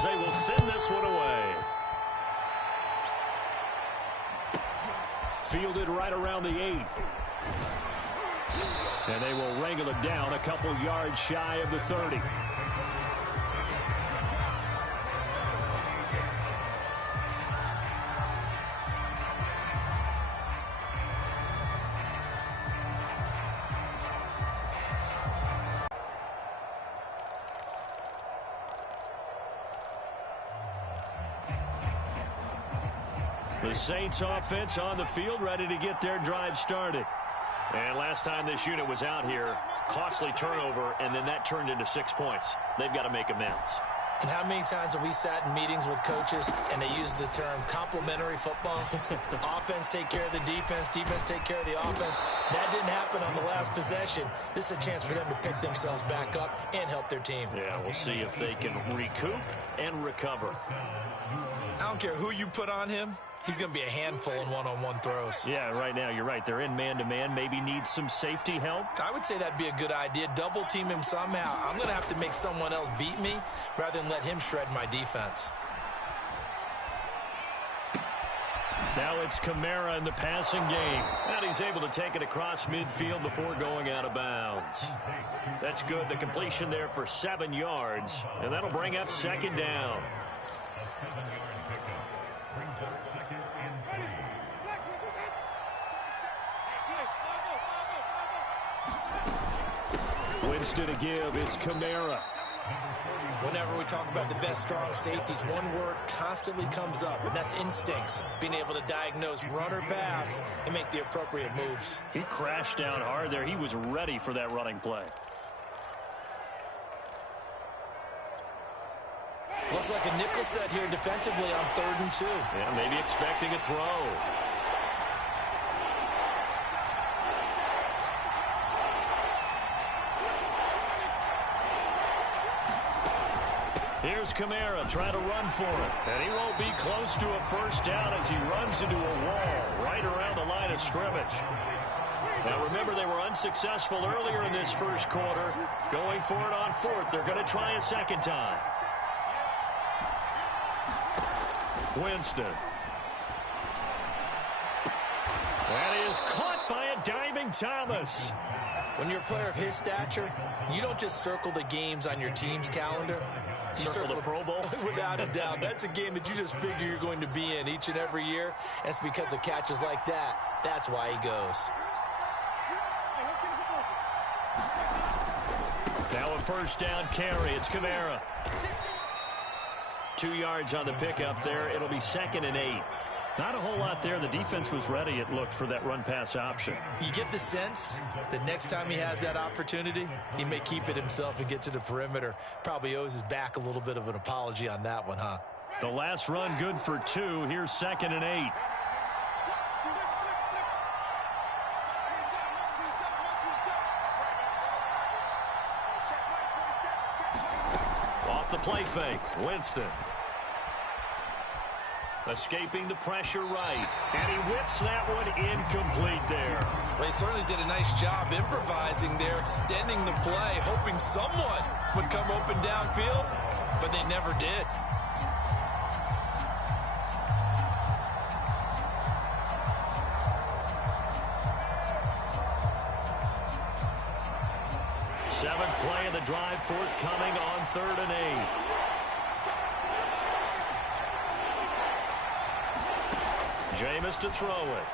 as they will send this one away. Fielded right around the 8. And they will wrangle it down a couple yards shy of the 30. The Saints offense on the field, ready to get their drive started. And last time this unit was out here, costly turnover, and then that turned into 6 points. They've got to make amends. And how many times have we sat in meetings with coaches and they use the term complementary football? Offense take care of the defense, defense take care of the offense. That didn't happen on the last possession. This is a chance for them to pick themselves back up and help their team. Yeah, we'll see if they can recoup and recover. I don't care who you put on him. He's going to be a handful in one-on-one throws. Yeah, right now, you're right. They're in man-to-man. Maybe need some safety help. I would say that'd be a good idea. Double team him somehow. I'm going to have to make someone else beat me rather than let him shred my defense. Now it's Kamara in the passing game. And he's able to take it across midfield before going out of bounds. That's good. The completion there for 7 yards. And that'll bring up second down. Winston to give. It's Kamara. Whenever we talk about the best strong safeties, one word constantly comes up, and that's instincts. Being able to diagnose run or pass and make the appropriate moves. He crashed down hard there. He was ready for that running play. Looks like a nickel set here defensively on 3rd and 2. Yeah, maybe expecting a throw. Here's Kamara trying to run for it. And he won't be close to a first down as he runs into a wall right around the line of scrimmage. Now remember, they were unsuccessful earlier in this first quarter. Going for it on 4th. They're going to try a second time. Winston. That is caught by a diving Thomas. When you're a player of his stature, you don't just circle the games on your team's calendar. You circle the Pro Bowl? Without a doubt. That's a game that you just figure you're going to be in each and every year. And it's because of catches like that. That's why he goes. Now a first down carry. It's Kamara. 2 yards on the pickup there. It'll be 2nd and 8. Not a whole lot there. The defense was ready, it looked, for that run-pass option. You get the sense that next time he has that opportunity, he may keep it himself and get to the perimeter. Probably owes his back a little bit of an apology on that one, huh? The last run good for 2. Here's 2nd and 8. Off the play fake, Winston. Escaping the pressure right. And he whips that one incomplete there. Well, he certainly did a nice job improvising there, extending the play, hoping someone would come open downfield, but they never did. Seventh play of the drive forthcoming on 3rd and 8. Jameis to throw it.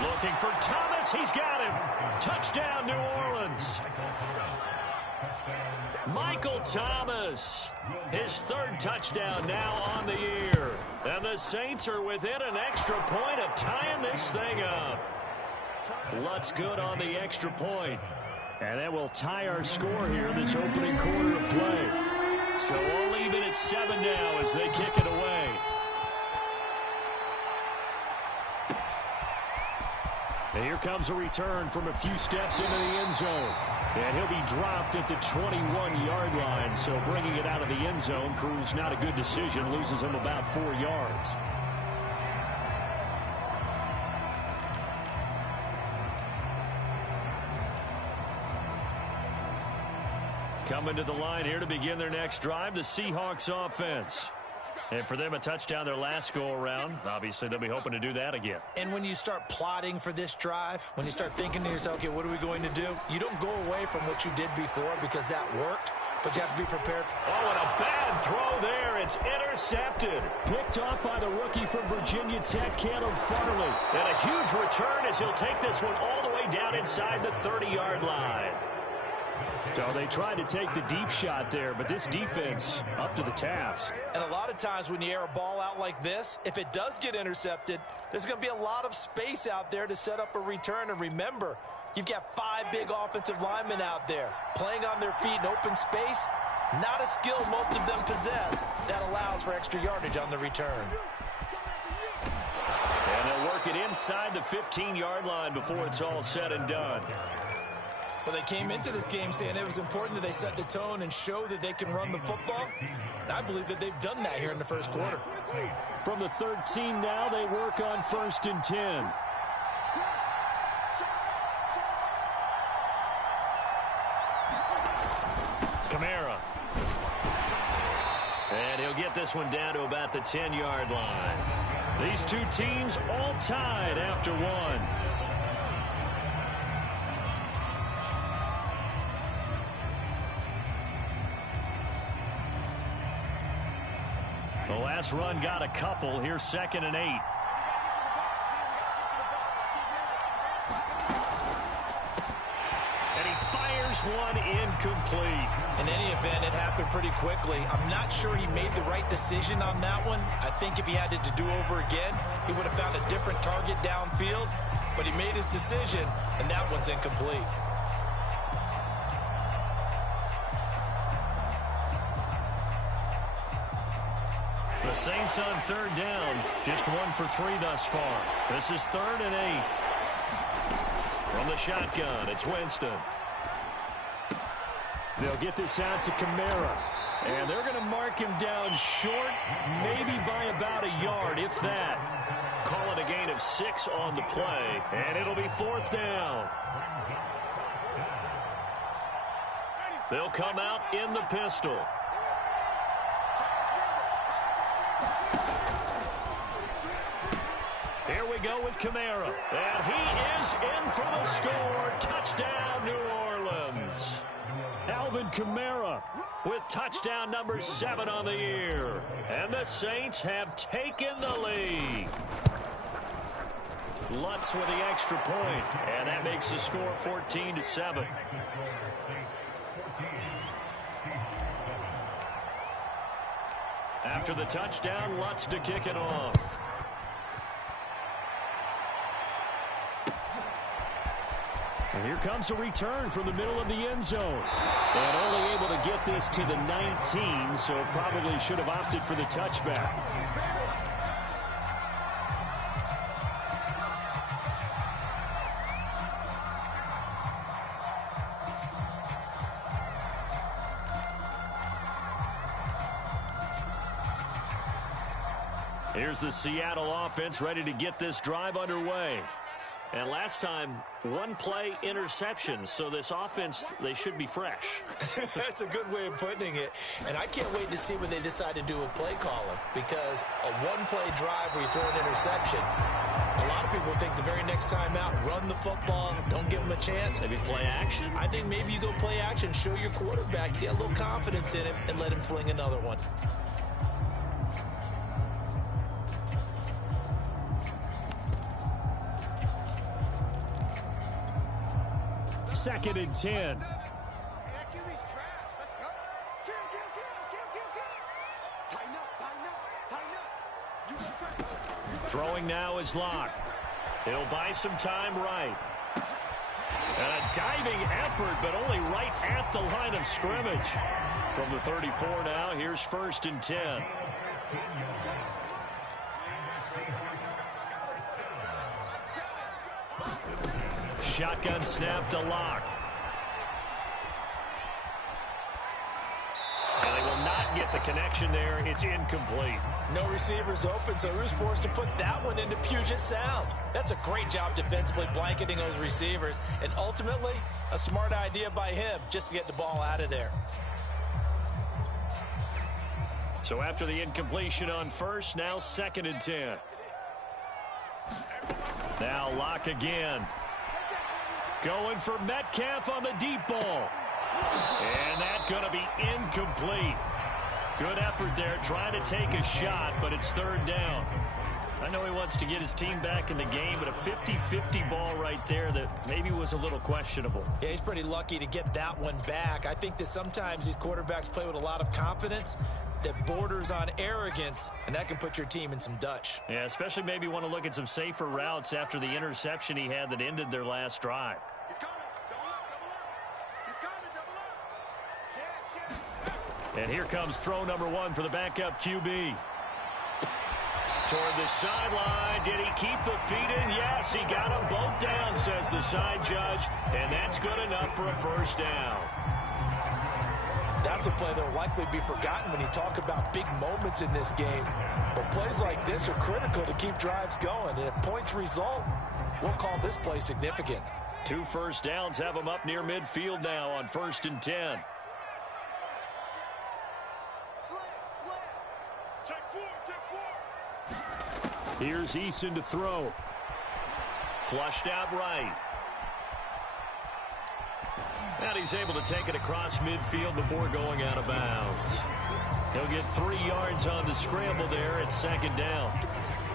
Looking for Thomas. He's got him. Touchdown, New Orleans. Michael Thomas. His 3rd touchdown now on the year. And the Saints are within an extra point of tying this thing up. Lutz good on the extra point. And that will tie our score here in this opening quarter of play. So all even at 7 now as they kick it away. And here comes a return from a few steps into the end zone. And he'll be dropped at the 21-yard line. So bringing it out of the end zone proves not a good decision. Loses him about 4 yards. Coming to the line here to begin their next drive, the Seahawks offense. And for them, a touchdown their last go-around. Obviously, they'll be hoping to do that again. And when you start plotting for this drive, when you start thinking to yourself, okay, what are we going to do? You don't go away from what you did before because that worked, but you have to be prepared. Oh, and a bad throw there. It's intercepted. Picked off by the rookie from Virginia Tech, Caleb Farley. And a huge return as he'll take this one all the way down inside the 30-yard line. So they tried to take the deep shot there, but this defense up to the task. And a lot of times when you air a ball out like this, if it does get intercepted, there's going to be a lot of space out there to set up a return. And remember, you've got 5 big offensive linemen out there playing on their feet in open space. Not a skill most of them possess that allows for extra yardage on the return. And they'll work it inside the 15-yard line before it's all said and done. Well, they came into this game saying it was important that they set the tone and show that they can run the football. And I believe that they've done that here in the first quarter. From the 13 now, they work on 1st and 10. Kamara. And he'll get this one down to about the 10-yard line. These two teams all tied after one. The last run got a couple. Here's 2nd and 8. And he fires one incomplete. In any event, it happened pretty quickly. I'm not sure he made the right decision on that one. I think if he had to do over again, he would have found a different target downfield. But he made his decision, and that one's incomplete. The Saints on 3rd down, just 1 for 3 thus far. This is 3rd and 8. From the shotgun, it's Winston. They'll get this out to Kamara. And they're going to mark him down short, maybe by about a yard, if that. Call it a gain of 6 on the play, and it'll be 4th down. They'll come out in the pistol. Here we go with Kamara. And he is in for the score. Touchdown, New Orleans. Alvin Kamara with touchdown number 7 on the year. And the Saints have taken the lead. Lutz with the extra point. And that makes the score 14-7. After the touchdown, Lutz to kick it off. And here comes a return from the middle of the end zone. And only able to get this to the 19, so probably should have opted for the touchback. Here's the Seattle offense ready to get this drive underway. And last time, 1 play interception. So this offense, they should be fresh. That's a good way of putting it. And I can't wait to see what they decide to do with play calling. Because a 1-play drive where you throw an interception, a lot of people think the very next time out, run the football, don't give them a chance. Maybe play action? I think maybe you go play action, show your quarterback, get a little confidence in him, and let him fling another one. Second and 10. Throwing now is Locke. He'll buy some time right. And a diving effort, but only right at the line of scrimmage. From the 34 now, here's 1st and 10. Shotgun snap to Locke. And they will not get the connection there. It's incomplete. No receivers open, so who's forced to put that one into Puget Sound? That's a great job defensively blanketing those receivers. And ultimately, A smart idea by him just to get the ball out of there. So after the incompletion on first, now 2nd and 10. Now Locke again. Going for Metcalf on the deep ball. And that's going to be incomplete. Good effort there trying to take a shot, but it's 3rd down. I know he wants to get his team back in the game, but a 50-50 ball right there that maybe was a little questionable. Yeah, he's pretty lucky to get that one back. I think that sometimes these quarterbacks play with a lot of confidence that borders on arrogance, and that can put your team in some Dutch. Yeah, especially maybe want to look at some safer routes after the interception he had that ended their last drive. He's coming. Double up, double up. He's coming, double up. And here comes throw number 1 for the backup QB. Toward the sideline. Did he keep the feet in? Yes, he got them both down, says the side judge. And that's good enough for a 1st down. That's a play that will likely be forgotten when you talk about big moments in this game. But plays like this are critical to keep drives going. And if points result, we'll call this play significant. 2 first downs have them up near midfield now on 1st and 10. Here's Eason to throw. Flushed out right. And he's able to take it across midfield before going out of bounds. He'll get 3 yards on the scramble there at 2nd down.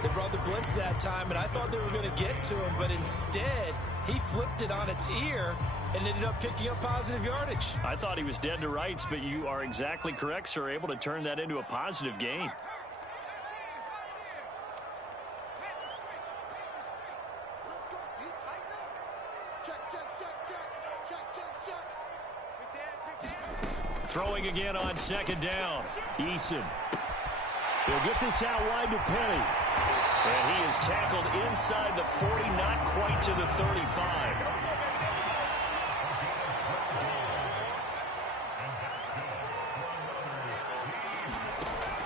They brought the blitz that time, and I thought they were going to get to him, but instead he flipped it on its ear and ended up picking up positive yardage. I thought he was dead to rights, but you are exactly correct, sir. Able to turn that into a positive gain. Throwing again on 2nd down. Eason. He'll get this out wide to Penny. And he is tackled inside the 40, not quite to the 35.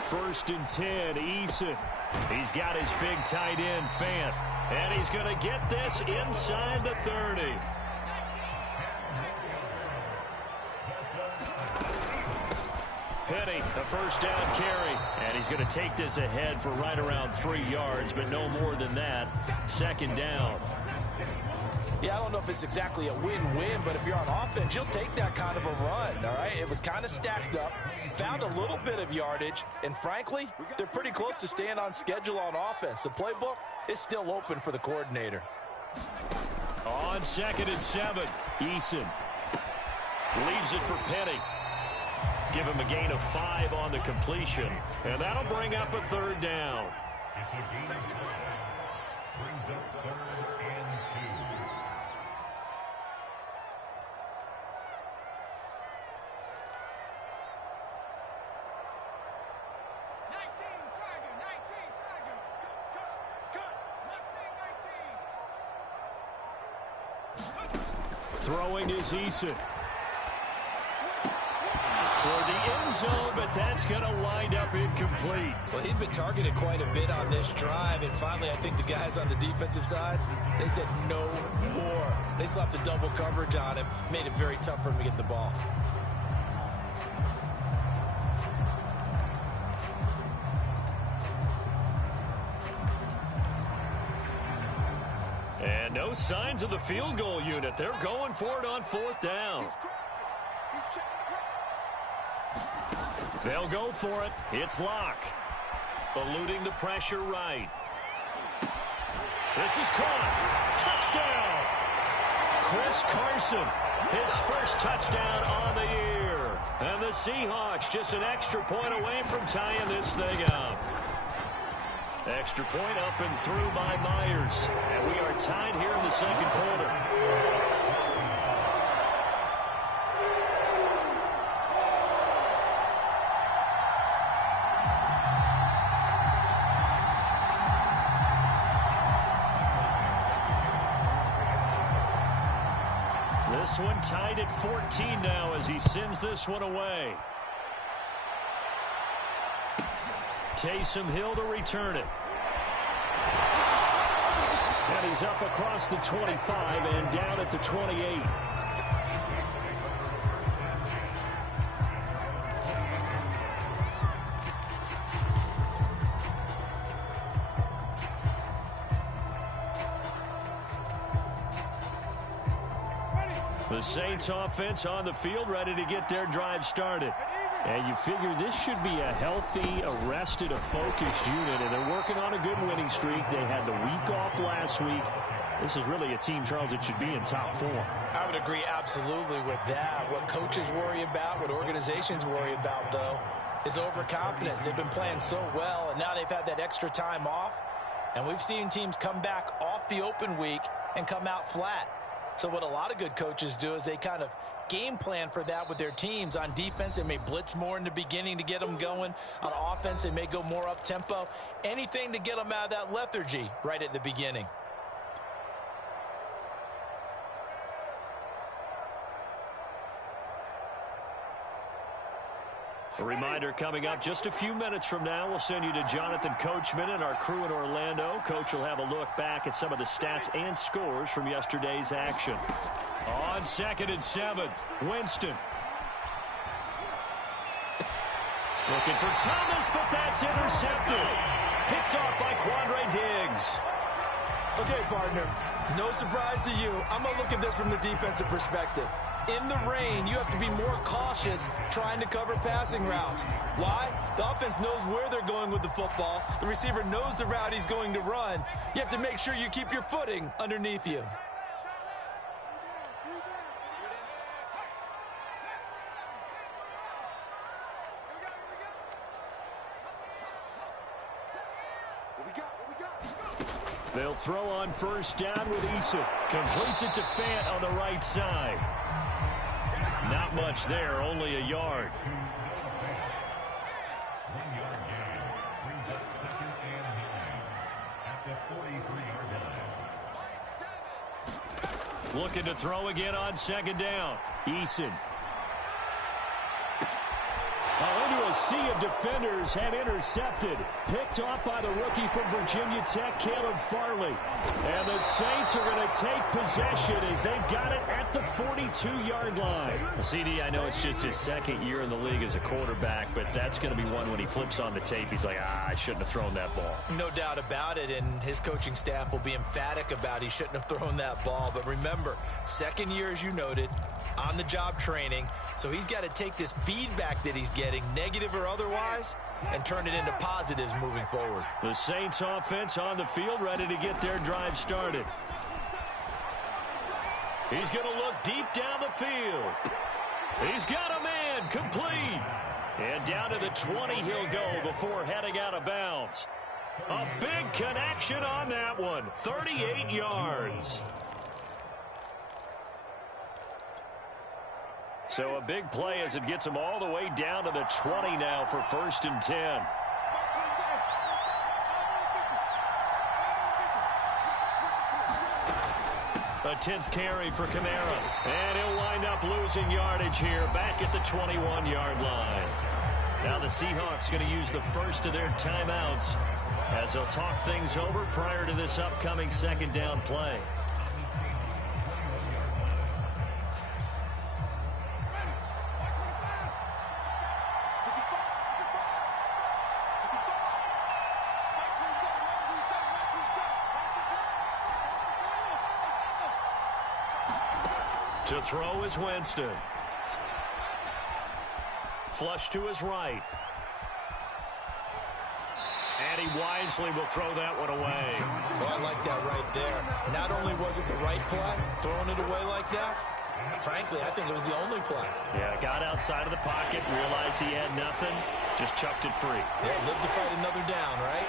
First and 10, Eason. He's got his big tight end, Fant. And he's going to get this inside the 30. Penny, a 1st down carry. And he's going to take this ahead for right around 3 yards, but no more than that. 2nd down. Yeah, I don't know if it's exactly a win-win, but if you're on offense, you'll take that kind of a run, all right? It was kind of stacked up, found a little bit of yardage, and frankly, they're pretty close to staying on schedule on offense. The playbook is still open for the coordinator. On 2nd and 7, Eason leaves it for Penny. Give him a gain of 5 on the completion, and that'll bring up a 3rd down. Brings up 3rd and 2. Throwing is Eason. Toward the end zone, but that's going to wind up incomplete. Well, he'd been targeted quite a bit on this drive, and finally I think the guys on the defensive side, they said no more. They slapped the double coverage on him, made it very tough for him to get the ball. And no signs of the field goal unit. They're going for it on 4th down. They'll go for it. It's Locke. Eluding the pressure right. This is caught. Touchdown! Chris Carson, his 1st touchdown on the year. And the Seahawks just an extra point away from tying this thing up. Extra point up and through by Myers. And we are tied here in the 2nd quarter. This one tied at 14 now as he sends this one away. Taysom Hill to return it. And he's up across the 25 and down at the 28. The Saints offense on the field, ready to get their drive started. And you figure this should be a healthy, arrested, a focused unit, and they're working on a good winning streak. They had the week off last week. This is really a team, Charles, that should be in top form. I would agree absolutely with that. What coaches worry about, what organizations worry about, though, is overconfidence. They've been playing so well, and now they've had that extra time off. And we've seen teams come back off the open week and come out flat. So what a lot of good coaches do is they kind of game plan for that with their teams. On defense, they may blitz more in the beginning to get them going. On offense, they may go more up-tempo. Anything to get them out of that lethargy right at the beginning. A reminder coming up just a few minutes from now. We'll send you to Jonathan Coachman and our crew in Orlando. Coach will have a look back at some of the stats and scores from yesterday's action. On 2nd and 7, Winston. Looking for Thomas, but that's intercepted. Picked off by Quandre Diggs. Okay, partner, no surprise to you. I'm going to look at this from the defensive perspective. In the rain, you have to be more cautious trying to cover passing routes. Why? The offense knows where they're going with the football. The receiver knows the route he's going to run. You have to make sure you keep your footing underneath you. They'll throw on 1st down with Eason. Completes it to Fant on the right side. Not much there, only a yard. 1 yard gain brings up 2nd and 9 at the 43-yard line. Looking to throw again on 2nd down. Eason. Into a sea of defenders and intercepted. Picked off by the rookie from Virginia Tech, Caleb Farley. And the Saints are going to take possession as they've got it at the 42-yard line. CD, I know it's just his 2nd year in the league as a quarterback, but that's going to be one when he flips on the tape. He's like, I shouldn't have thrown that ball. No doubt about it, and his coaching staff will be emphatic about he shouldn't have thrown that ball. But remember, 2nd year, as you noted, on-the-job training. So he's got to take this feedback that he's getting, negative or otherwise, and turn it into positives moving forward. The Saints offense on the field, ready to get their drive started. He's going to look deep down the field. He's got a man, complete. And down to the 20 he'll go before heading out of bounds. A big connection on that one, 38 yards. So a big play as it gets him all the way down to the 20 now for 1st and 10. A 10th carry for Kamara. And he'll wind up losing yardage here back at the 21-yard line. Now the Seahawks going to use the first of their timeouts as they'll talk things over prior to this upcoming 2nd down play. To throw is Winston. Flush to his right. And he wisely will throw that one away. Well, I like that right there. Not only was it the right play, throwing it away like that, frankly, I think it was the only play. Yeah, got outside of the pocket, realized he had nothing, just chucked it free. Yeah, live to fight another down, right?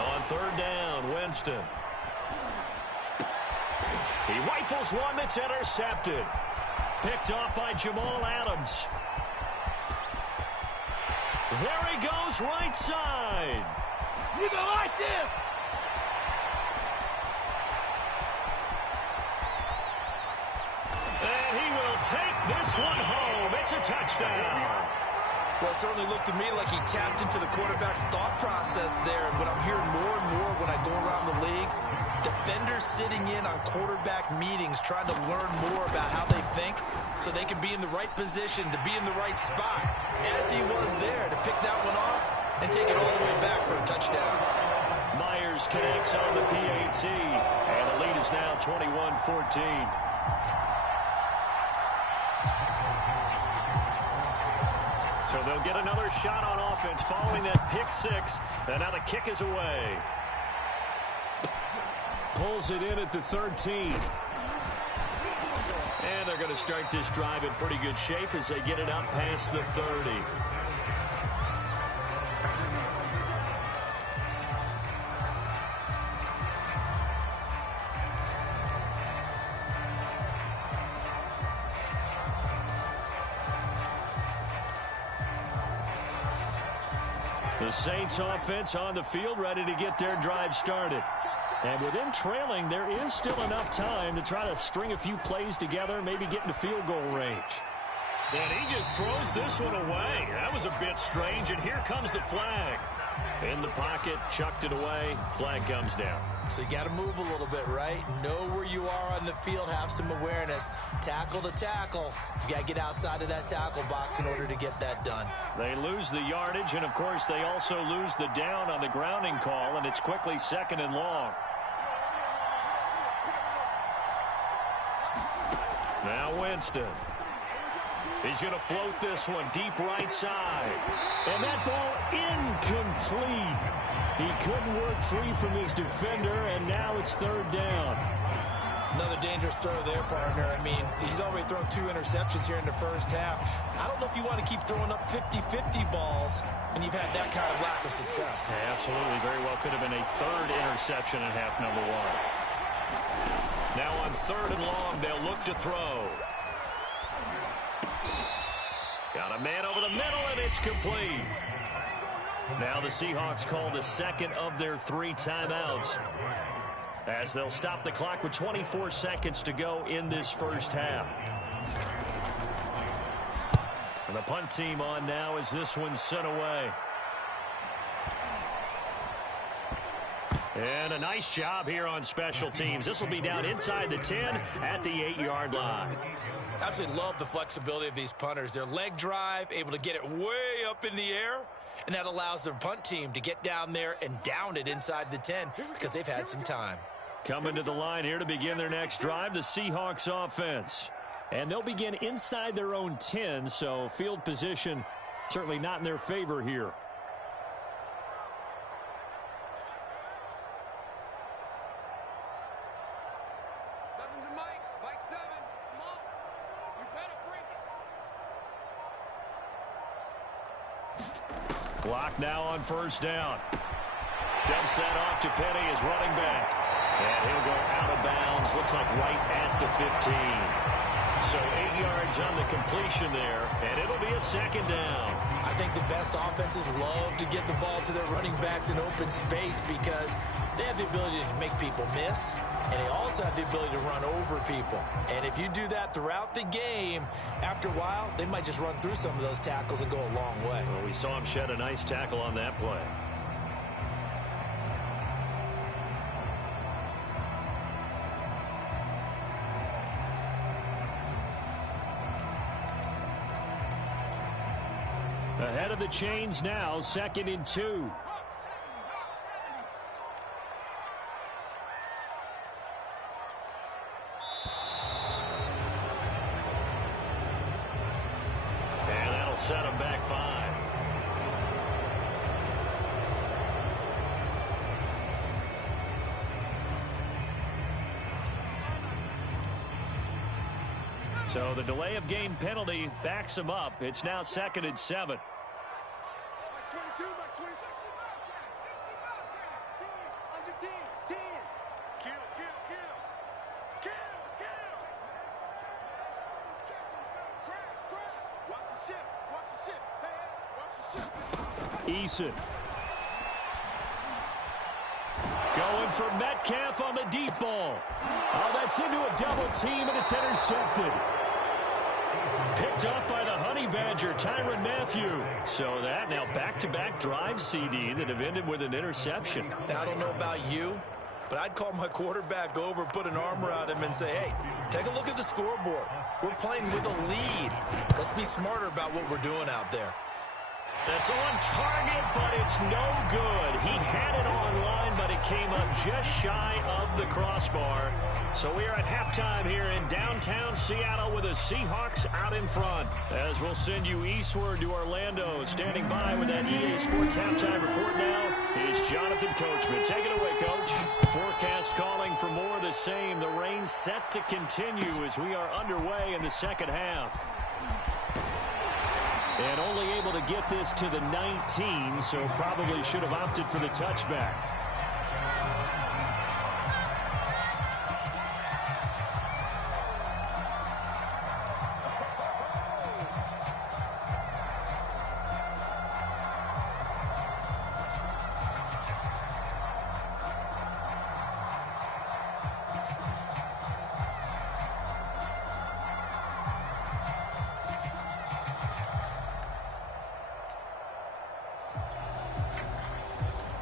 On 3rd down, Winston. He rifles one that's intercepted. Picked off by Jamal Adams. There he goes, right side. You don't like this! And he will take this one home. It's a touchdown. Well, it certainly looked to me like he tapped into the quarterback's thought process there. And what I'm hearing more and more when I go around the league, defenders sitting in on quarterback meetings trying to learn more about how they think so they can be in the right position to be in the right spot, as he was there to pick that one off and take it all the way back for a touchdown. Sanders connects on the PAT, and the lead is now 21-14. So they'll get another shot on offense following that pick six, and now the kick is away. Pulls it in at the 13. And they're going to start this drive in pretty good shape as they get it up past the 30. The Saints offense on the field, ready to get their drive started. And with them trailing, there is still enough time to try to string a few plays together, maybe get into field goal range. And he just throws this one away. That was a bit strange, and here comes the flag. In the pocket, chucked it away, flag comes down. So you got to move a little bit, right? Know where you are on the field, have some awareness. Tackle to tackle. You got to get outside of that tackle box in order to get that done. They lose the yardage, and of course they also lose the down on the grounding call, and it's quickly 2nd and long. Now Winston. He's going to float this one deep right side. And that ball incomplete. He couldn't work free from his defender, and now it's 3rd down. Another dangerous throw there, partner. I mean, he's already thrown 2 interceptions here in the first half. I don't know if you want to keep throwing up 50-50 balls when you've had that kind of lack of success. Yeah, absolutely. Very well could have been a 3rd interception in half number 1. Now on 3rd and long, they'll look to throw. Got a man over the middle, and it's complete. Now the Seahawks call the 2nd of their 3 timeouts, as they'll stop the clock with 24 seconds to go in this first half. And the punt team on now as this one's sent away. And a nice job here on special teams. This will be down inside the 10 at the 8-yard line. Absolutely love the flexibility of these punters. Their leg drive, able to get it way up in the air, and that allows their punt team to get down there and down it inside the 10 because they've had some time. Coming to the line here to begin their next drive, the Seahawks offense. And they'll begin inside their own 10, so field position certainly not in their favor here. Seven's a Mike. Mike 7. Come on. You better bring it. Block now on 1st down. Dumps that off to Penny as running back. And he'll go out of bounds. Looks like right at the 15. So 8 yards on the completion there, and it'll be a 2nd down. I think the best offenses love to get the ball to their running backs in open space because they have the ability to make people miss, and they also have the ability to run over people. And if you do that throughout the game, after a while, they might just run through some of those tackles and go a long way. Well, we saw him shed a nice tackle on that play. Ahead of the chains now, 2nd and 2. And that'll set him back 5. So the delay of game penalty backs him up. It's now 2nd and 7. Mike 22. Mike 26. Under 10. 10. Kill. Kill. Crash. Watch the ship. Hey, watch the ship. Eason. Going for Metcalf on the deep ball. Oh, that's into a double team, and it's intercepted. Picked up by the Honey Badger, Tyrann Mathieu. So that now back-to-back drive, CD, that have ended with an interception. Now, I don't know about you, but I'd call my quarterback over, put an arm around him, and say, hey, take a look at the scoreboard. We're playing with a lead. Let's be smarter about what we're doing out there. That's on target, but it's no good. He had it on line, but it it came up just shy of the crossbar. So we are at halftime here in downtown Seattle with the Seahawks out in front. As we'll send you eastward to Orlando. Standing by with that EA Sports halftime report now is Jonathan Coachman. Take it away, Coach. Forecast calling for more of the same. The rain set to continue as we are underway in the second half. And only able to get this to the 19, so probably should have opted for the touchback.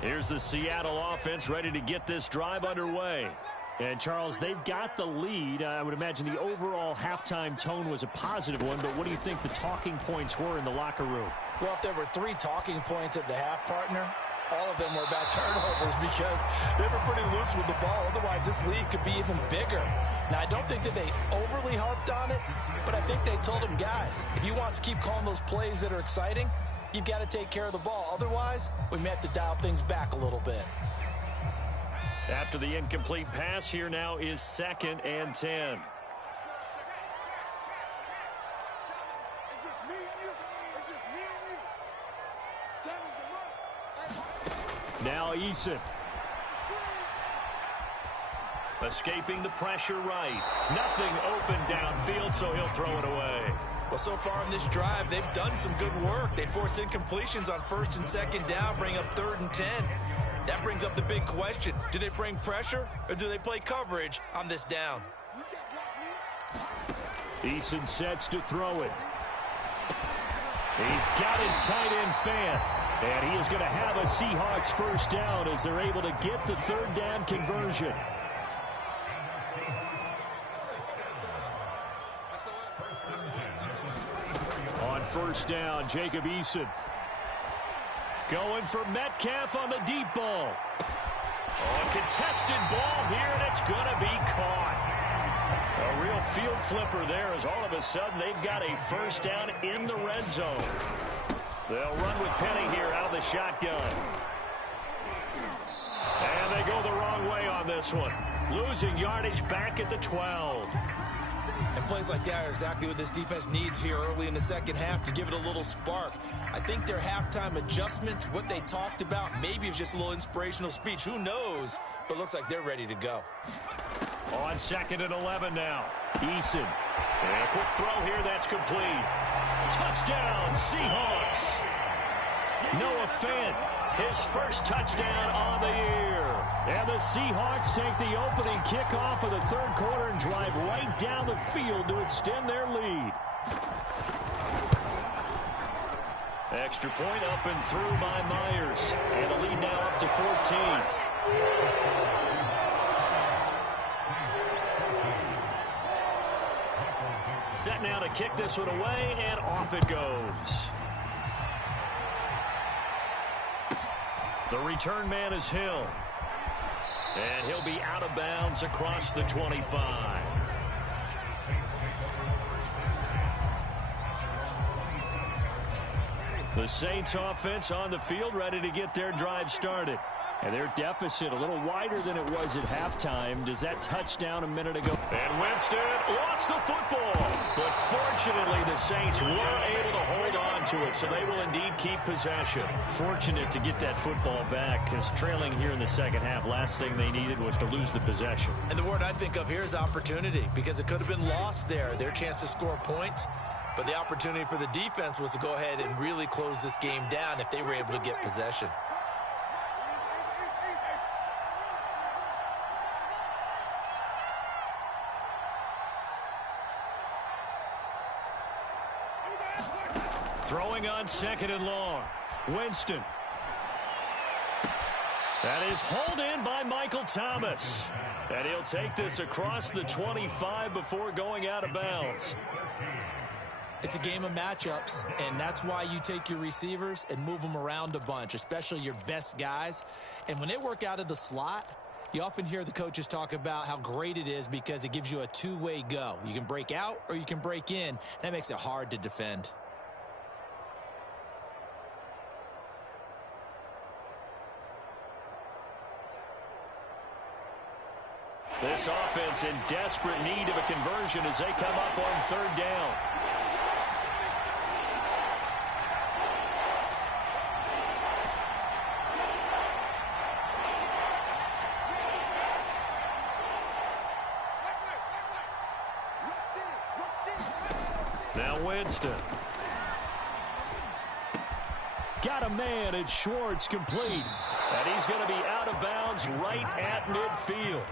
Here's the Seattle offense ready to get this drive underway. And, Charles, they've got the lead. I would imagine the overall halftime tone was a positive one, but what do you think the talking points were in the locker room? Well, if there were 3 talking points at the half, partner, all of them were about turnovers because they were pretty loose with the ball. Otherwise, this lead could be even bigger. Now, I don't think that they overly harped on it, but I think they told them, guys, if you want to keep calling those plays that are exciting, you've got to take care of the ball. Otherwise, we may have to dial things back a little bit. After the incomplete pass, here now is 2nd and 10. It's just me and you. It's just me and you. Now Eason. Escaping the pressure right. Nothing open downfield, so he'll throw it away. Well, so far in this drive, they've done some good work. They force incompletions on 1st and 2nd down, bring up 3rd and 10. That brings up the big question. Do they bring pressure or do they play coverage on this down? Eason sets to throw it. He's got his tight end fan. And he is going to have a Seahawks first down as they're able to get the 3rd down conversion. On 1st down, Jacob Eason. Going for Metcalf on the deep ball. Oh, a contested ball here, and it's going to be caught. A real field flipper there as all of a sudden they've got a first down in the red zone. They'll run with Penny here out of the shotgun. And they go the wrong way on this one. Losing yardage back at the 12. And plays like that are exactly what this defense needs here early in the second half to give it a little spark. I think their halftime adjustment, what they talked about, maybe it was just a little inspirational speech. Who knows? But looks like they're ready to go. On 2nd and 11 now. Eason. And a quick throw here that's complete. Touchdown, Seahawks. Noah Fant, his first touchdown on the year. And the Seahawks take the opening kickoff of the 3rd quarter and drive right down the field to extend their lead. Extra point up and through by Myers. And the lead now up to 14. Set now to kick this one away, and off it goes. The return man is Hill. And he'll be out of bounds across the 25. The Saints offense on the field ready to get their drive started. And their deficit a little wider than it was at halftime. Does that touchdown a minute ago? And Winston lost the football. But fortunately, the Saints were able to hold on to it, so they will indeed keep possession. Fortunate to get that football back, because trailing here in the second half, last thing they needed was to lose the possession. And the word I think of here is opportunity, because it could have been lost there, their chance to score points. But the opportunity for the defense was to go ahead and really close this game down if they were able to get possession. Throwing on 2nd and long. Winston. That is hauled in by Michael Thomas. And he'll take this across the 25 before going out of bounds. It's a game of matchups, and that's why you take your receivers and move them around a bunch, especially your best guys. And when they work out of the slot, you often hear the coaches talk about how great it is because it gives you a two-way go. You can break out or you can break in. That makes it hard to defend. This offense in desperate need of a conversion as they come up on third down. Now Winston. Got a man, and Schwartz complete. And he's going to be out of bounds right at midfield.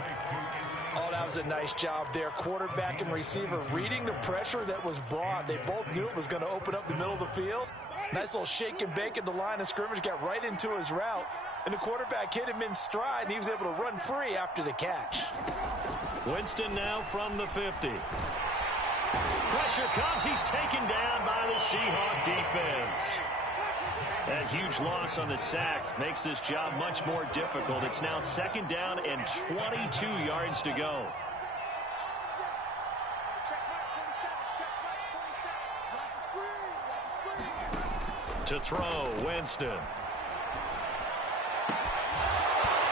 Oh, that was a nice job there. Quarterback and receiver reading the pressure that was brought. They both knew it was going to open up the middle of the field. Nice little shake and bake at the line of scrimmage, got right into his route. And the quarterback hit him in stride, and he was able to run free after the catch. Winston now from the 50. Pressure comes. He's taken down by the Seahawk defense. That huge loss on the sack makes this job much more difficult. It's now second down and 22 yards to go. To throw, Winston.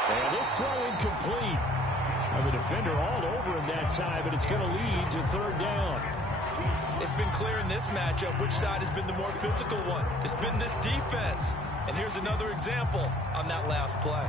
And this throw incomplete. The defender all over him that time, but it's going to lead to third down. It's been clear in this matchup which side has been the more physical one. It's been this defense. And here's another example on that last play.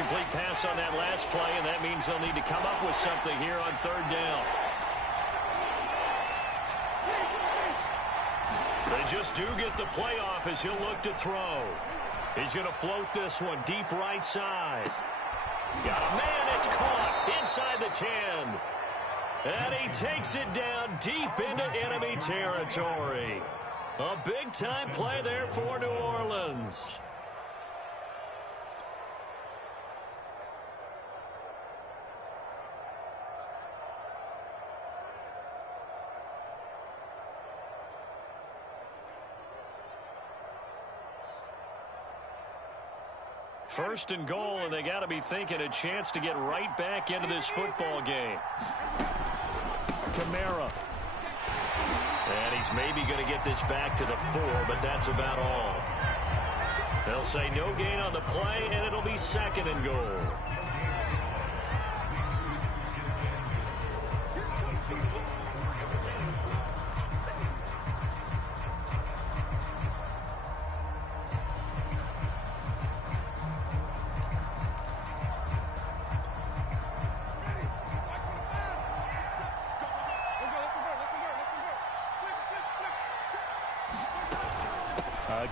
Incomplete pass on that last play, and that means they'll need to come up with something here on third down. They just do get the play off as he'll look to throw. He's going to float this one deep right side. Got a man, it's caught inside the 10. And he takes it down deep into enemy territory. A big-time play there for New Orleans. First and goal, and they got to be thinking a chance to get right back into this football game. Kamara. And he's maybe going to get this back to the 4, but that's about all. They'll say no gain on the play, and it'll be second and goal.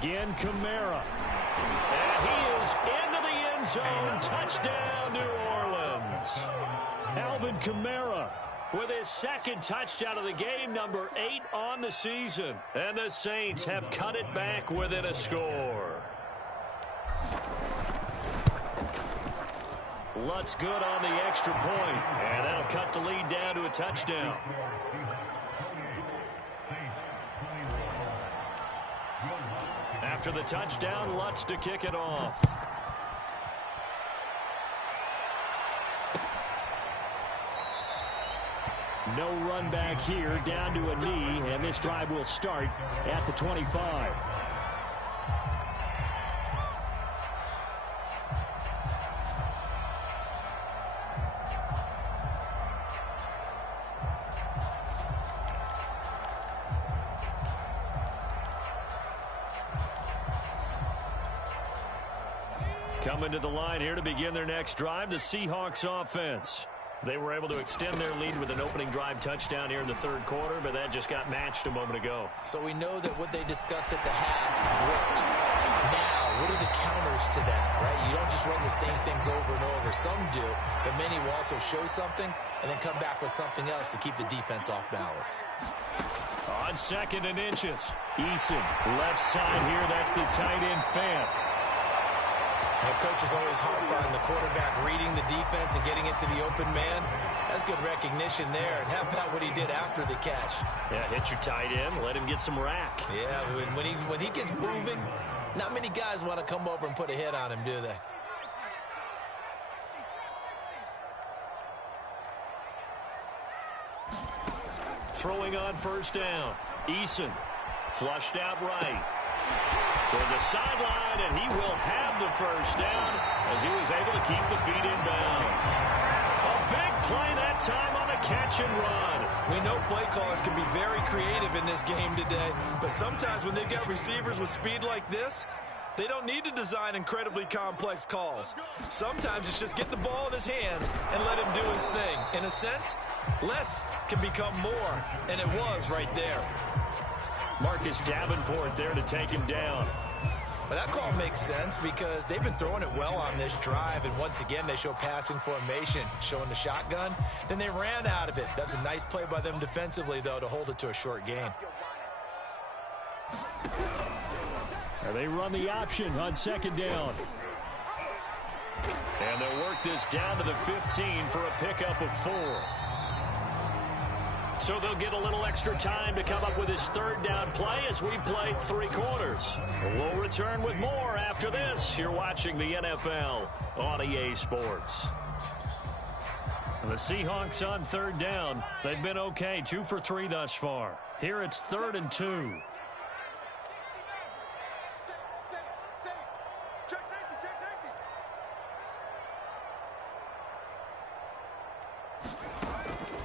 Again, Kamara. And he is into the end zone. Touchdown, New Orleans. Alvin Kamara with his second touchdown of the game, number 8 on the season. And the Saints have cut it back within a score. Lutz good on the extra point. And that'll cut the lead down to a touchdown. After the touchdown, Lutz to kick it off. No run back here, down to a knee, and this drive will start at the 25. Coming to the line here to begin their next drive, the Seahawks offense. They were able to extend their lead with an opening drive touchdown here in the third quarter, but that just got matched a moment ago. So we know that what they discussed at the half worked. Now, what are the counters to that, right? You don't just run the same things over and over. Some do, but many will also show something. and then come back with something else to keep the defense off balance. On 2nd and inches, Eason, left side here. That's the tight end fan. And coaches always harp on the quarterback reading the defense and getting into the open man. That's good recognition there. And how about what he did after the catch? Yeah, hit your tight end, let him get some rack. Yeah, when he gets moving, not many guys want to come over and put a hit on him, do they? Throwing on 1st down. Eason flushed out right. Toward the sideline, and he will have the 1st down as he was able to keep the feet in bounds. A big play that time on a catch and run. We know play callers can be very creative in this game today, but sometimes when they've got receivers with speed like this, they don't need to design incredibly complex calls. Sometimes it's just get the ball in his hands and let him do his thing. In a sense, less can become more, and it was right there. Marcus Davenport there to take him down. But that call makes sense because they've been throwing it well on this drive, and once again they show passing formation, showing the shotgun. Then they ran out of it. That's a nice play by them defensively, though, to hold it to a short gain. And they run the option on 2nd down. And they'll work this down to the 15 for a pickup of 4. So they'll get a little extra time to come up with his 3rd down play as we played 3 quarters. We'll return with more after this. You're watching the NFL on EA Sports. And the Seahawks on 3rd down. They've been okay, 2 for 3 thus far. Here it's 3rd and 2.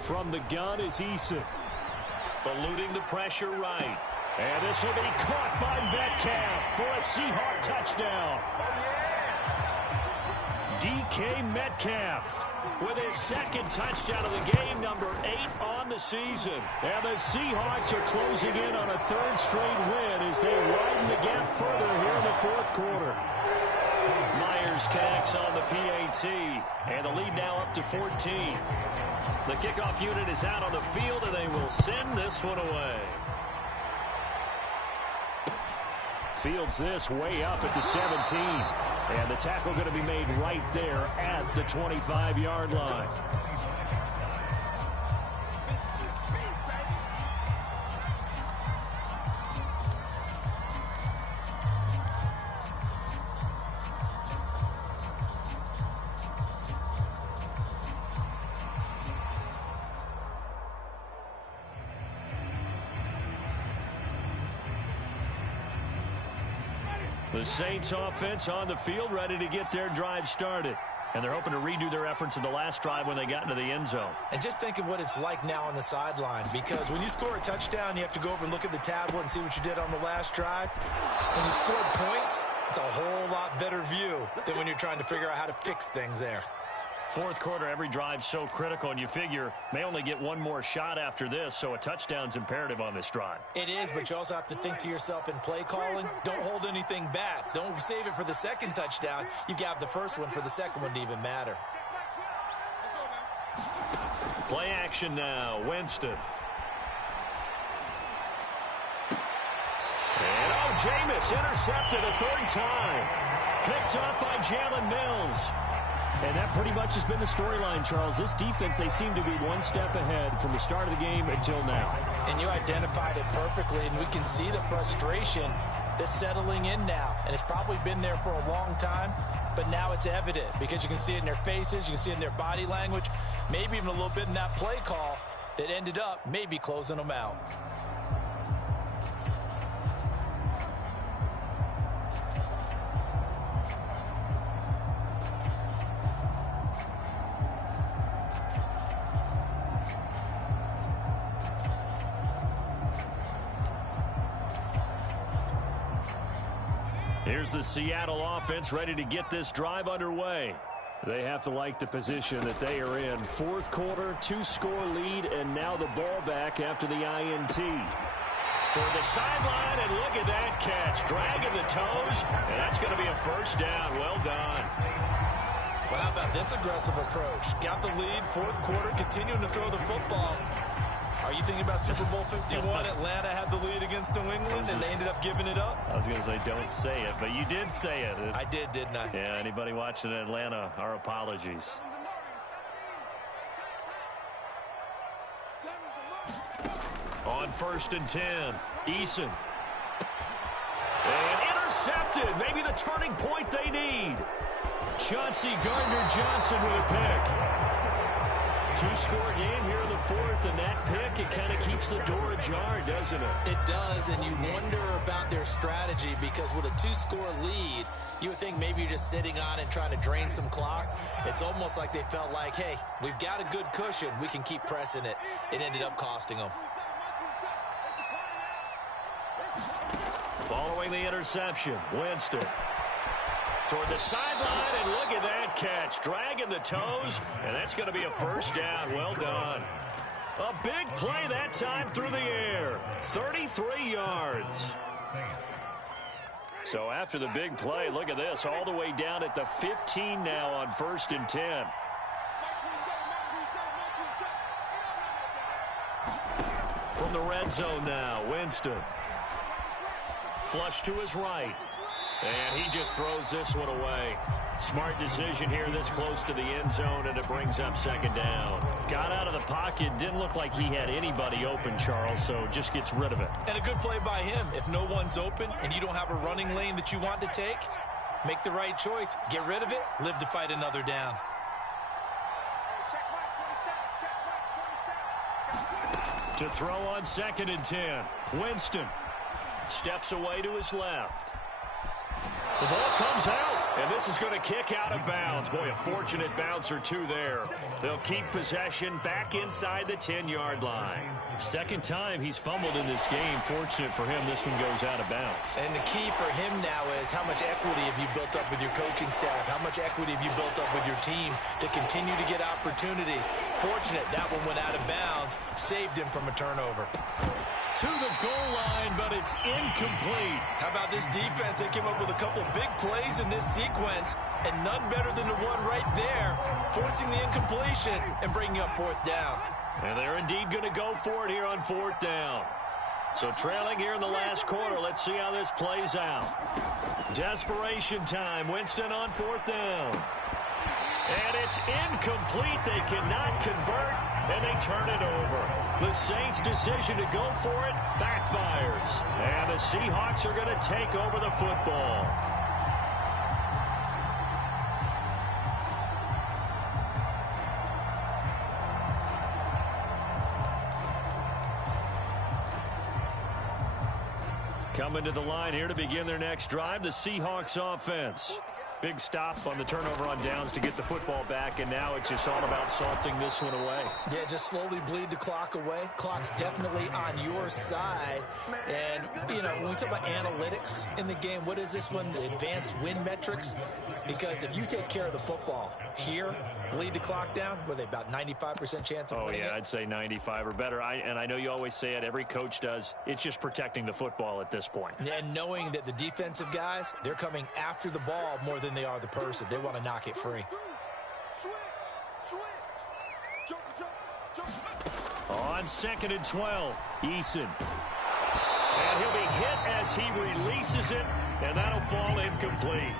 From the gun is Eason. Eluding the pressure right. And this will be caught by Metcalf for a Seahawk touchdown. DK Metcalf with his 2nd touchdown of the game, number 8 on the season. And the Seahawks are closing in on a 3rd straight win as they widen the gap further here in the 4th quarter. Myers connects on the PAT, and the lead now up to 14. The kickoff unit is out on the field, and they will send this one away. Fields this way up at the 17. And the tackle going to be made right there at the 25-yard line. The Saints offense on the field, ready to get their drive started. And they're hoping to redo their efforts in the last drive when they got into the end zone. And just think of what it's like now on the sideline, because when you score a touchdown, you have to go over and look at the tablet and see what you did on the last drive. When you scored points, it's a whole lot better view than when you're trying to figure out how to fix things there. 4th quarter, every drive's so critical, and you figure may only get one more shot after this, so a touchdown's imperative on this drive. It is, but you also have to think to yourself in play calling, don't hold anything back. Don't save it for the 2nd touchdown. You got the 1st one for the 2nd one to even matter. Play action now, Winston. And Jameis intercepted a 3rd time. Picked up by Jalen Mills. And that pretty much has been the storyline, Charles. This defense, they seem to be one step ahead from the start of the game until now. And you identified it perfectly, and we can see the frustration that's settling in now. And it's probably been there for a long time, but now it's evident because you can see it in their faces, you can see it in their body language, maybe even a little bit in that play call that ended up maybe closing them out. Here's the Seattle offense ready to get this drive underway. They have to like the position that they are in. 4th quarter, 2-score lead, and now the ball back after the INT. Toward the sideline, and look at that catch. Dragging the toes, and that's going to be a 1st down. Well done. Well, how about this aggressive approach? Got the lead, fourth quarter, continuing to throw the football. Are you thinking about Super Bowl 51? Atlanta had the lead against New England, and they ended up giving it up? I was going to say don't say it, but you did say it. I did, didn't I? Yeah, anybody watching Atlanta, our apologies. On 1st and 10, Eason. And intercepted. Maybe the turning point they need. Chauncey Gardner-Johnson with a pick. Two-score game here in the fourth, and that pick, it kind of keeps the door ajar, doesn't it? It does, and you wonder about their strategy because with a two-score lead, you would think maybe you're just sitting on and trying to drain some clock. It's almost like they felt like, hey, we've got a good cushion. We can keep pressing it. It ended up costing them. Following the interception, Winston toward the sideline, and look at that catch. Dragging the toes, and that's going to be a first down. Well done. A big play that time through the air. 33 yards. So after the big play, look at this. All the way down at the 15 now on 1st and 10. From the red zone now, Winston. Flush to his right. And he just throws this one away. Smart decision here this close to the end zone, and it brings up second down. Got out of the pocket. Didn't look like he had anybody open, Charles, so just gets rid of it. And a good play by him. If no one's open and you don't have a running lane that you want to take, make the right choice. Get rid of it. Live to fight another down. To throw on 2nd and 10. Winston steps away to his left. The ball comes out, and this is going to kick out of bounds. Boy, a fortunate bounce or two there. They'll keep possession back inside the 10-yard line. Second time he's fumbled in this game. Fortunate for him, this one goes out of bounds. And the key for him now is how much equity have you built up with your coaching staff? How much equity have you built up with your team to continue to get opportunities? Fortunate that one went out of bounds, saved him from a turnover. To the goal line, but it's incomplete. How about this defense? They came up with a couple big plays in this sequence, and none better than the one right there, forcing the incompletion and bringing up fourth down. And they're indeed going to go for it here on fourth down. So trailing here in the last quarter, let's see how this plays out. Desperation time. Winston on fourth down. And it's incomplete. They cannot convert, and they turn it over. The Saints' decision to go for it backfires. And the Seahawks are going to take over the football. Coming to the line here to begin their next drive, the Seahawks offense. Big stop on the turnover on downs to get the football back, and now it's just all about salting this one away. Yeah, just slowly bleed the clock away. Clock's definitely on your side. And, you know, when we talk about analytics in the game, what is this one? The advanced win metrics? Because if you take care of the football here, bleed the clock down, were they about 95% chance of winning it? I'd say 95 or better. And I know you always say it, every coach does. It's just protecting the football at this point. And knowing that the defensive guys, they're coming after the ball more than they are the person. They want to knock it free. On 2nd and 12, Eason. And he'll be hit as he releases it, and that'll fall incomplete.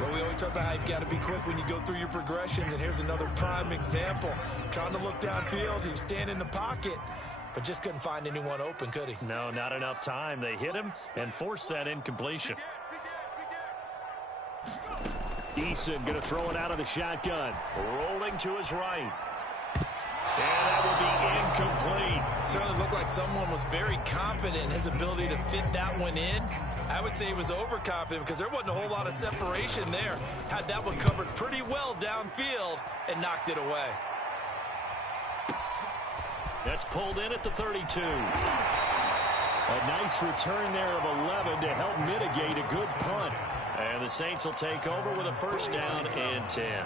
Well, we always talk about how you've got to be quick when you go through your progressions, and here's another prime example. Trying to look downfield, he was standing in the pocket, but just couldn't find anyone open, could he? No, not enough time. They hit him and forced that incompletion. Eason going to throw it out of the shotgun. Rolling to his right. And that will be incomplete. Certainly looked like someone was very confident in his ability to fit that one in. I would say he was overconfident because there wasn't a whole lot of separation there. Had that one covered pretty well downfield and knocked it away. That's pulled in at the 32. A nice return there of 11 to help mitigate a good punt. And the Saints will take over with a first down and 10.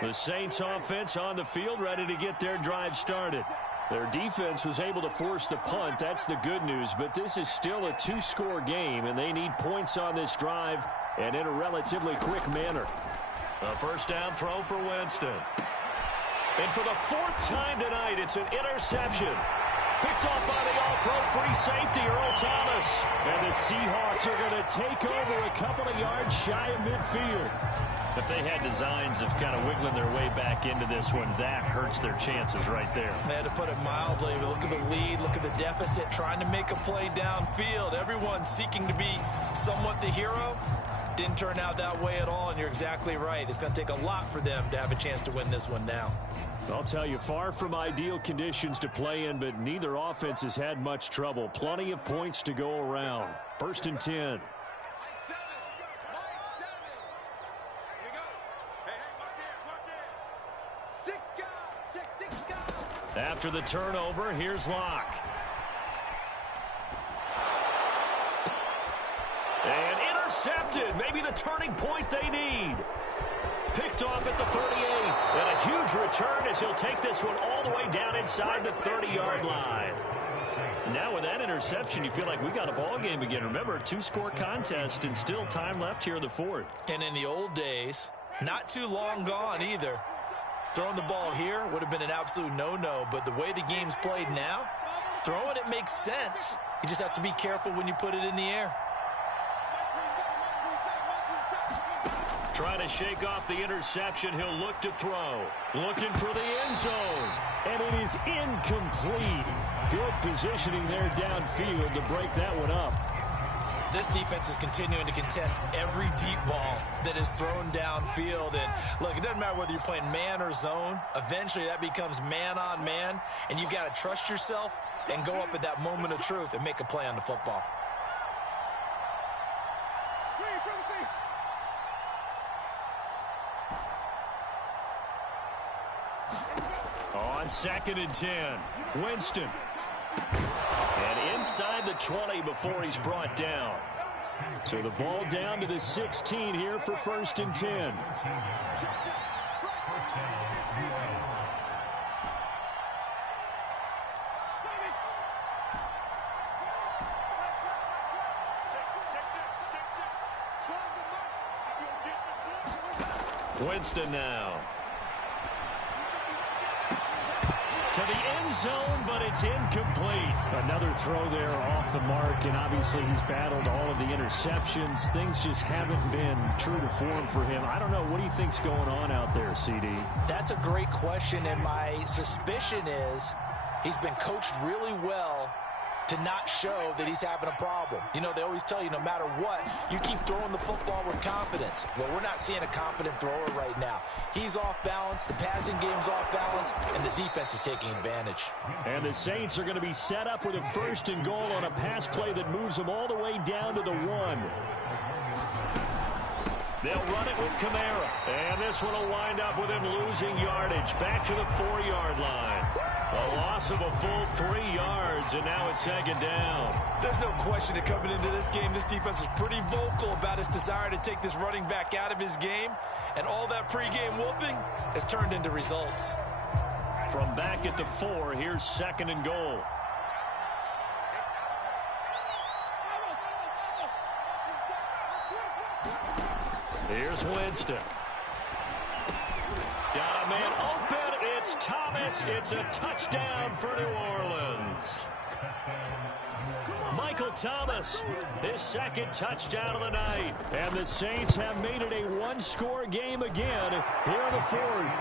The Saints offense on the field, ready to get their drive started. Their defense was able to force the punt. That's the good news. But this is still a two-score game, and they need points on this drive and in a relatively quick manner. A first down throw for Winston. And for the fourth time tonight, it's an interception. Picked off by the all-pro free safety, Earl Thomas. And the Seahawks are going to take over a couple of yards shy of midfield. If they had designs of kind of wiggling their way back into this one, that hurts their chances right there. They had to put it mildly. Look at the lead, look at the deficit, trying to make a play downfield. Everyone seeking to be somewhat the hero. Didn't turn out that way at all, and you're exactly right. It's going to take a lot for them to have a chance to win this one now. I'll tell you, far from ideal conditions to play in, but neither offense has had much trouble. Plenty of points to go around. First and 10. After the turnover, here's Locke. And intercepted. Maybe the turning point they need. Picked off at the 38. And a huge return as he'll take this one all the way down inside the 30-yard line. Now with that interception, you feel like we got a ball game again. Remember, a two-score contest and still time left here in the fourth. And in the old days, not too long gone either, throwing the ball here would have been an absolute no-no. But the way the game's played now, throwing it makes sense. You just have to be careful when you put it in the air. Trying to shake off the interception. He'll look to throw. Looking for the end zone. And it is incomplete. Good positioning there downfield to break that one up. This defense is continuing to contest every deep ball that is thrown downfield. And look, it doesn't matter whether you're playing man or zone. Eventually that becomes man on man. And you've got to trust yourself and go up at that moment of truth and make a play on the football. On 2nd and 10, Winston. And inside the 20 before he's brought down. So the ball down to the 16 here for 1st and 10. Winston now. To the end zone, but it's incomplete. Another throw there off the mark, and obviously he's battled all of the interceptions. Things just haven't been true to form for him. I don't know. What do you think's going on out there, CD? That's a great question, and my suspicion is he's been coached really well to not show that he's having a problem. You know, they always tell you no matter what, you keep throwing the football with confidence. Well, we're not seeing a confident thrower right now. He's off balance, the passing game's off balance, and the defense is taking advantage. And the Saints are going to be set up with a 1st and goal on a pass play that moves them all the way down to the 1. They'll run it with Kamara. And this one will wind up with him losing yardage back to the 4-yard line. A loss of a full 3 yards, and now it's 2nd down. There's no question that coming into this game, this defense was pretty vocal about its desire to take this running back out of his game. And all that pregame wolfing has turned into results. From back at the 4, here's 2nd and goal. Here's Winston. Got a man open. It's Thomas. It's a touchdown for New Orleans. Michael Thomas, his 2nd touchdown of the night. And the Saints have made it a one-score game again here in the 4th.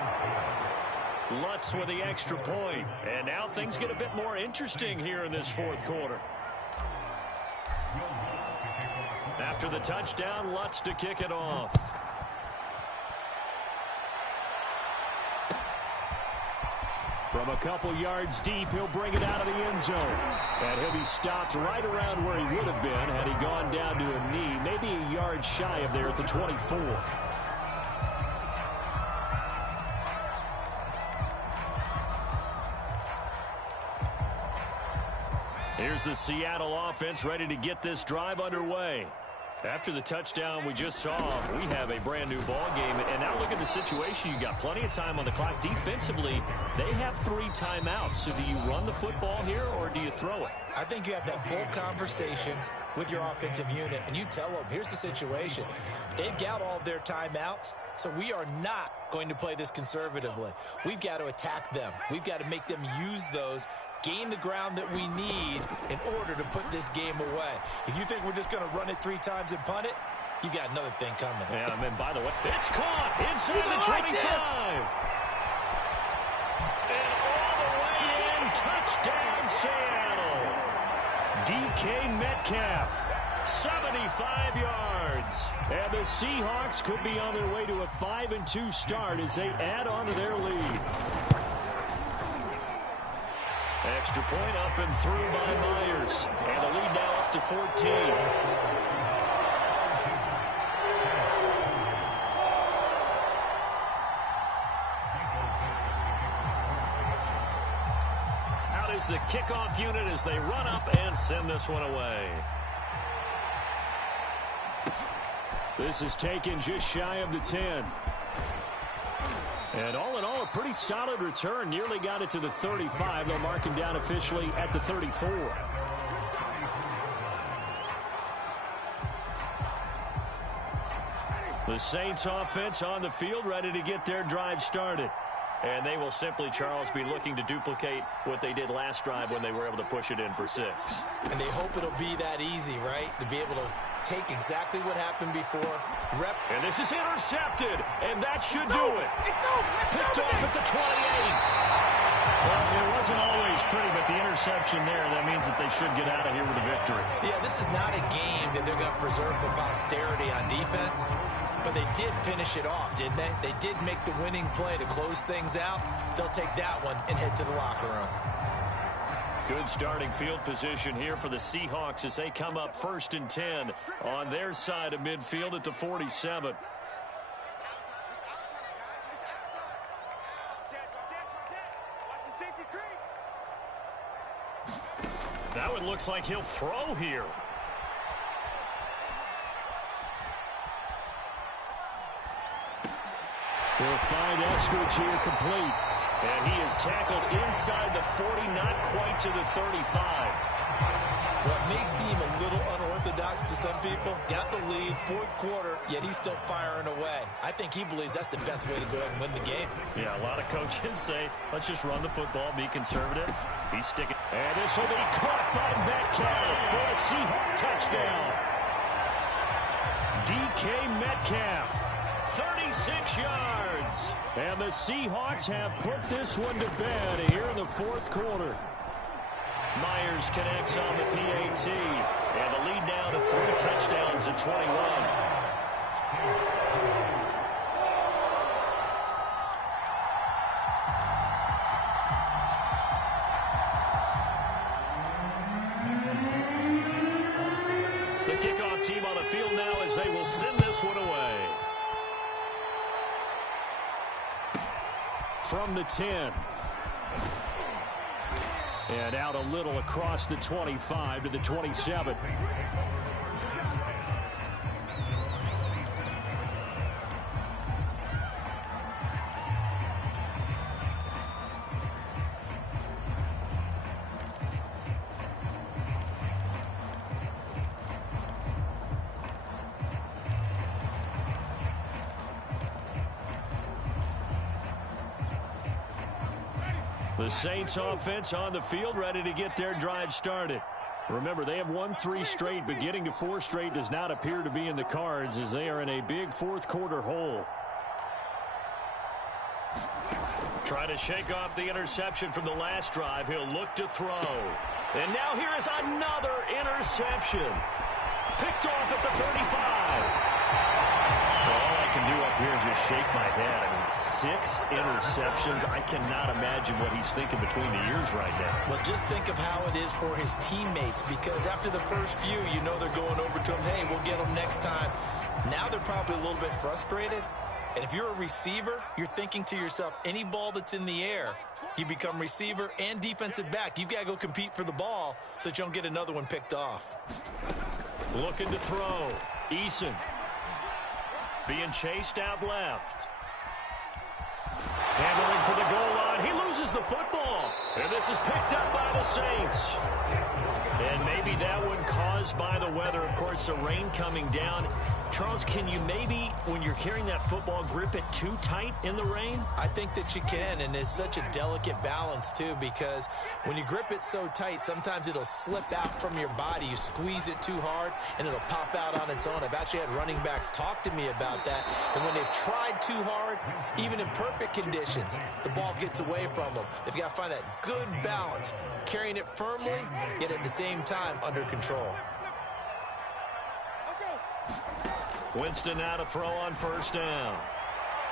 Lutz with the extra point. And now things get a bit more interesting here in this 4th quarter. After the touchdown, Lutz to kick it off. From a couple yards deep, he'll bring it out of the end zone. And he'll be stopped right around where he would have been had he gone down to a knee, maybe a yard shy of there at the 24. Here's the Seattle offense ready to get this drive underway. After the touchdown we just saw, we have a brand new ball game. And now look at the situation. You got plenty of time on the clock. Defensively, they have 3 timeouts. So do you run the football here or do you throw it? I think you have that full conversation with your offensive unit, and you tell them, here's the situation. They've got all their timeouts, so we are not going to play this conservatively. We've got to attack them. We've got to make them use those, gain the ground that we need in order to put this game away. If you think we're just going to run it 3 times and punt it, you got another thing coming. Yeah, and by the way, it's caught inside the 25. And all the way in, touchdown Seattle. DK Metcalf, 75 yards. And the Seahawks could be on their way to a 5-2 start as they add on to their lead. Extra point up and through by Myers. And the lead now up to 14. The kickoff unit as they run up and send this one away. This is taken just shy of the 10. And all in all, a pretty solid return. Nearly got it to the 35. They'll mark him down officially at the 34. The Saints offense on the field, ready to get their drive started. And they will simply, Charles, be looking to duplicate what they did last drive when they were able to push it in for 6. And they hope it'll be that easy, right? To be able to take exactly what happened before. And this is intercepted, and that should do it. Picked off at the 28. Well, it wasn't always pretty, but the interception there, that means that they should get out of here with a victory. Yeah, this is not a game that they're going to preserve for posterity on defense. But they did finish it off, didn't they? They did make the winning play to close things out. They'll take that one and head to the locker room. Good starting field position here for the Seahawks as they come up 1st and 10 on their side of midfield at the 47. That one looks like he'll throw here. They'll find Eskridge here complete. And he is tackled inside the 40, not quite to the 35. What may seem a little unorthodox to some people, got the lead, 4th quarter, yet he's still firing away. I think he believes that's the best way to go ahead and win the game. Yeah, a lot of coaches say, let's just run the football, be conservative. He's sticking. And this will be caught by Metcalf for a Seahawk touchdown. DK Metcalf. 36 yards. And the Seahawks have put this one to bed here in the 4th quarter. Myers connects on the PAT. And the lead now to 3 touchdowns at 21. The kickoff team on the field now as they will send this one away. From the 10. And out a little across the 25 to the 27. The Saints offense on the field, ready to get their drive started. Remember, they have won 3 straight, but getting to 4 straight does not appear to be in the cards as they are in a big 4th quarter hole. Try to shake off the interception from the last drive. He'll look to throw. And now here is another interception. Picked off at the 35. All I can do up here is just shake my head. I mean, 6 interceptions. I cannot imagine what he's thinking between the ears right now. Well, just think of how it is for his teammates, because after the first few, you know they're going over to him, hey, we'll get them next time. Now they're probably a little bit frustrated. And if you're a receiver, you're thinking to yourself, any ball that's in the air, you become receiver and defensive back. You've got to go compete for the ball so that you don't get another one picked off. Looking to throw. Eason being chased out left. Handling for the goal line. He loses the football. And this is picked up by the Saints. And maybe that one caused by the weather. Of course, the rain coming down. Charles, can you maybe, when you're carrying that football, grip it too tight in the rain? I think that you can, and it's such a delicate balance, too, because when you grip it so tight, sometimes it'll slip out from your body. You squeeze it too hard, and it'll pop out on its own. I've actually had running backs talk to me about that, and when they've tried too hard, even in perfect conditions, the ball gets away from them. They've got to find that good balance, carrying it firmly, yet at the same time under control. Winston now to throw on first down.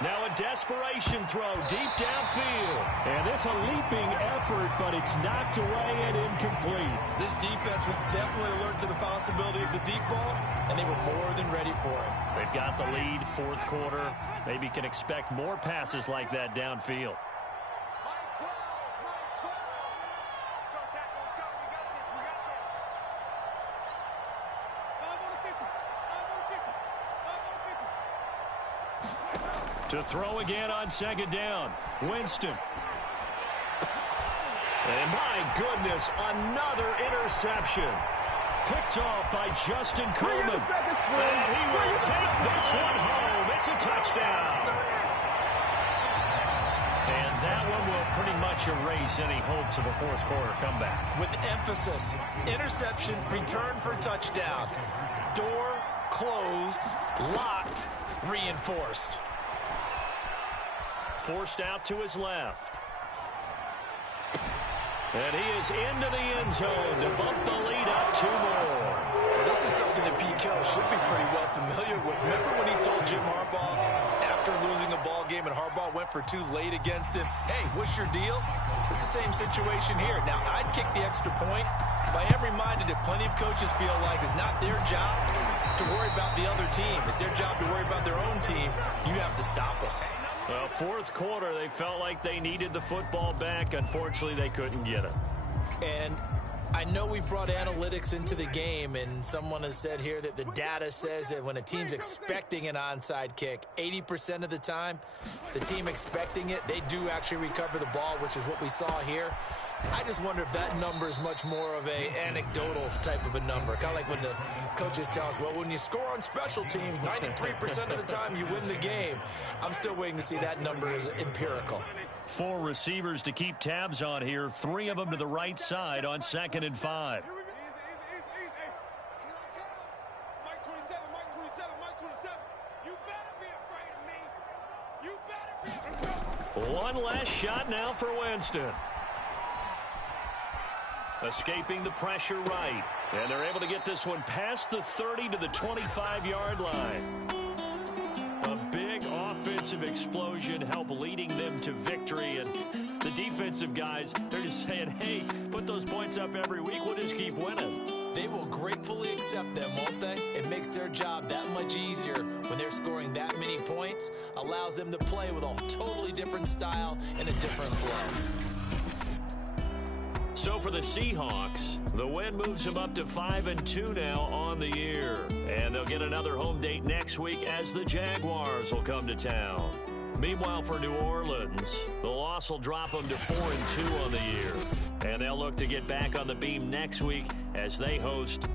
Now a desperation throw deep downfield. And this a leaping effort, but it's knocked away and incomplete. This defense was definitely alert to the possibility of the deep ball, and they were more than ready for it. They've got the lead, fourth quarter. Maybe can expect more passes like that downfield. To throw again on second down. Winston. And my goodness, another interception. Picked off by Justin Coleman. And he will take this one home. It's a touchdown. And that one will pretty much erase any hopes of a fourth quarter comeback. With emphasis, interception, return for touchdown. Door closed, locked, reinforced. Forced out to his left. And he is into the end zone to bump the lead up 2 more. Well, this is something that Pete Carroll should be pretty well familiar with. Remember when he told Jim Harbaugh after losing a ball game and Harbaugh went for 2 late against him, hey, what's your deal? It's the same situation here. Now, I'd kick the extra point, but I am reminded that plenty of coaches feel like it's not their job to worry about the other team. It's their job to worry about their own team. You have to stop us. Fourth quarter, they felt like they needed the football back. Unfortunately, they couldn't get it. And I know we brought analytics into the game, and someone has said here that the data says that when a team's expecting an onside kick, 80% of the time, the team expecting it, they do actually recover the ball, which is what we saw here. I just wonder if that number is much more of a anecdotal type of a number. Kind of like when the coaches tell us, well, when you score on special teams, 93% of the time you win the game. I'm still waiting to see that number is empirical. 4 receivers to keep tabs on here. 3 of them to the right side on 2nd and 5. Mike 27, Mike 27, Mike 27. You better be afraid of me. You better be afraid. One last shot now for Winston. Escaping the pressure right. And they're able to get this one past the 30 to the 25-yard line. A big offensive explosion helped leading them to victory. And the defensive guys, they're just saying, hey, put those points up every week. We'll just keep winning. They will gratefully accept them, won't they? It makes their job that much easier when they're scoring that many points. Allows them to play with a totally different style and a different flow. So for the Seahawks, the win moves them up to 5-2 now on the year. And they'll get another home date next week as the Jaguars will come to town. Meanwhile, for New Orleans, the loss will drop them to 4-2 on the year. And they'll look to get back on the beam next week as they host